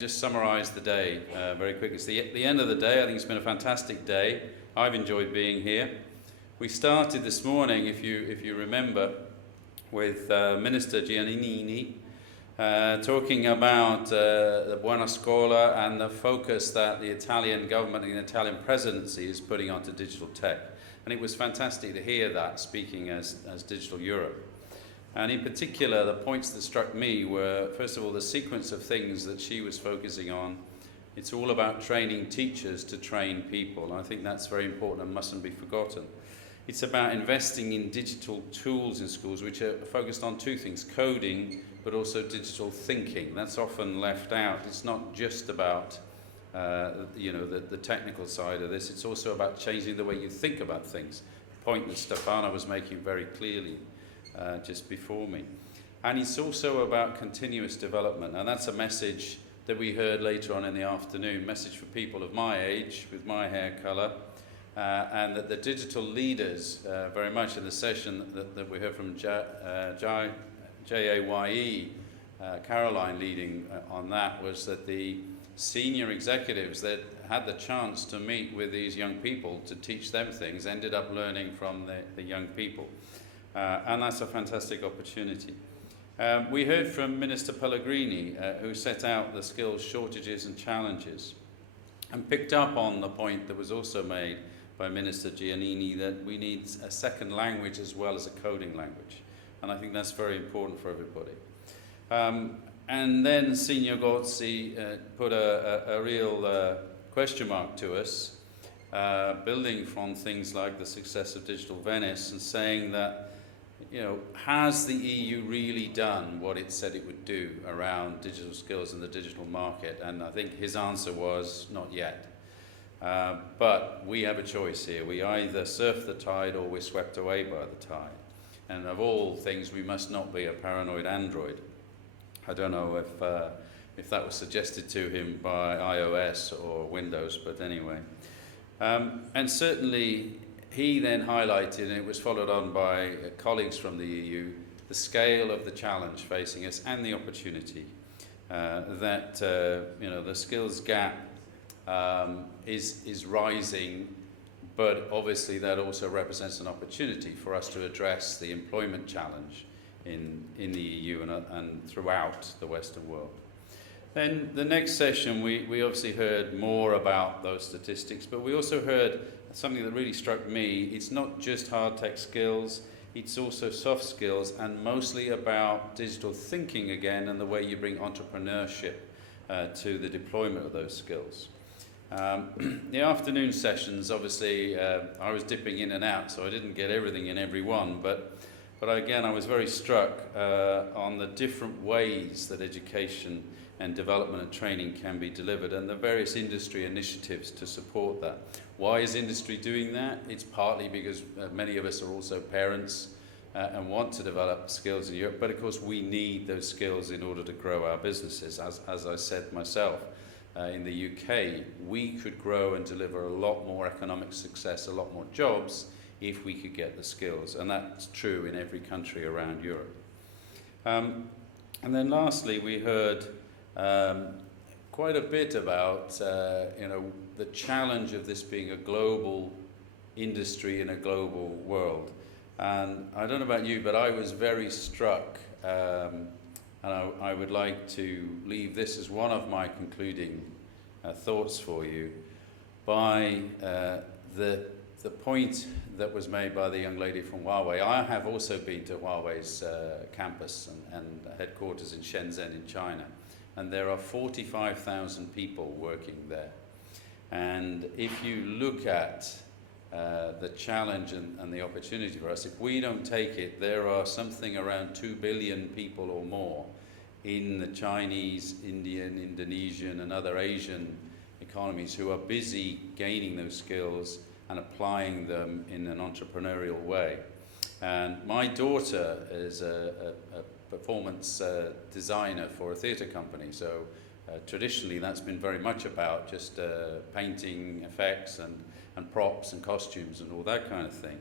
Just summarise the day very quickly. It's the end of the day. I think it's been a fantastic day. I've enjoyed being here. We started this morning, if you remember, with Minister Giannini talking about the Buona Scuola and the focus that the Italian government and the Italian presidency is putting onto digital tech. And it was fantastic to hear that speaking as Digital Europe. And in particular, the points that struck me were, first of all, the sequence of things that she was focusing on. It's all about training teachers to train people. And I think that's very important and mustn't be forgotten. It's about investing in digital tools in schools, which are focused on two things, coding, but also digital thinking. That's often left out. It's not just about the technical side of this. It's also about changing the way you think about things. The point that Stefana was making very clearly just before me. And it's also about continuous development, and that's a message that we heard later on in the afternoon, message for people of my age, with my hair colour, and that the digital leaders, very much in the session that we heard from JAYE, Caroline leading on that, was that the senior executives that had the chance to meet with these young people to teach them things ended up learning from the young people. And that's a fantastic opportunity. We heard from Minister Pellegrini, who set out the skills shortages and challenges, and picked up on the point that was also made by Minister Giannini that we need a second language as well as a coding language. And I think that's very important for everybody. And then Signor Gozzi put a real question mark to us, building from things like the success of Digital Venice and saying that, has the EU really done what it said it would do around digital skills in the digital market? And I think his answer was not yet. But we have a choice here. We either surf the tide or we're swept away by the tide. And of all things, we must not be a paranoid android. I don't know if that was suggested to him by iOS or Windows, but anyway. And certainly, he then highlighted, and it was followed on by colleagues from the EU, the scale of the challenge facing us and the opportunity. That the skills gap is rising, but obviously that also represents an opportunity for us to address the employment challenge in the EU and throughout the Western world. Then the next session, we obviously heard more about those statistics, but we also heard something that really struck me. It's not just hard tech skills, it's also soft skills, and mostly about digital thinking again and the way you bring entrepreneurship to the deployment of those skills. The afternoon sessions, obviously, I was dipping in and out, so I didn't get everything in every one, but again, I was very struck on the different ways that education and development and training can be delivered and the various industry initiatives to support that. Why is industry doing that? It's partly because many of us are also parents and want to develop skills in Europe, but of course we need those skills in order to grow our businesses. As I said myself, in the UK, we could grow and deliver a lot more economic success, a lot more jobs, if we could get the skills, and that's true in every country around Europe. And then lastly, we heard quite a bit about the challenge of this being a global industry in a global world. And I don't know about you, but I was very struck, and I would like to leave this as one of my concluding thoughts for you, by the point that was made by the young lady from Huawei. I have also been to Huawei's campus and headquarters in Shenzhen in China, and there are 45,000 people working there. And if you look at the challenge and the opportunity for us, if we don't take it, there are something around 2 billion people or more in the Chinese, Indian, Indonesian and other Asian economies who are busy gaining those skills and applying them in an entrepreneurial way. And my daughter is a performance designer for a theatre company, so traditionally that's been very much about just painting effects and props and costumes and all that kind of thing.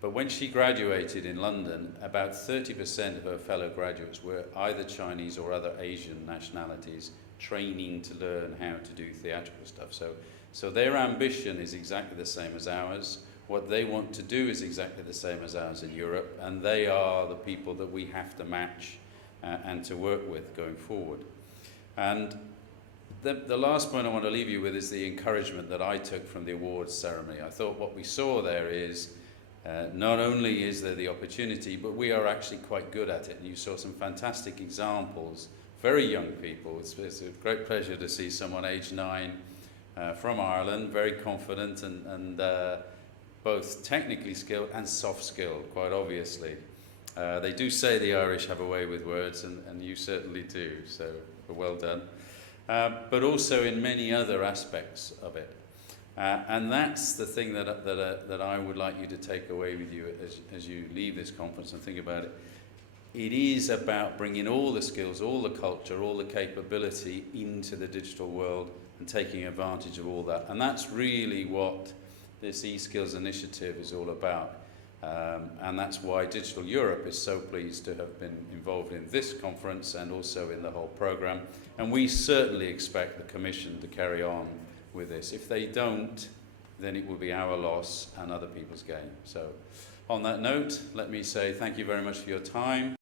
But when she graduated in London, about 30% of her fellow graduates were either Chinese or other Asian nationalities training to learn how to do theatrical stuff. So their ambition is exactly the same as ours. What they want to do is exactly the same as ours in Europe, and they are the people that we have to match and to work with going forward. And the last point I want to leave you with is the encouragement that I took from the awards ceremony. I thought what we saw there is not only is there the opportunity, but we are actually quite good at it. And you saw some fantastic examples, very young people. It's a great pleasure to see someone aged 9 from Ireland, very confident and both technically skilled and soft skilled, quite obviously. They do say the Irish have a way with words, and you certainly do, so well done. But also in many other aspects of it. And that's the thing that I would like you to take away with you as you leave this conference and think about it. It is about bringing all the skills, all the culture, all the capability into the digital world and taking advantage of all that. And that's really what this eSkills initiative is all about. And that's why Digital Europe is so pleased to have been involved in this conference and also in the whole program. And we certainly expect the Commission to carry on with this. If they don't, then it will be our loss and other people's gain. So on that note, let me say thank you very much for your time.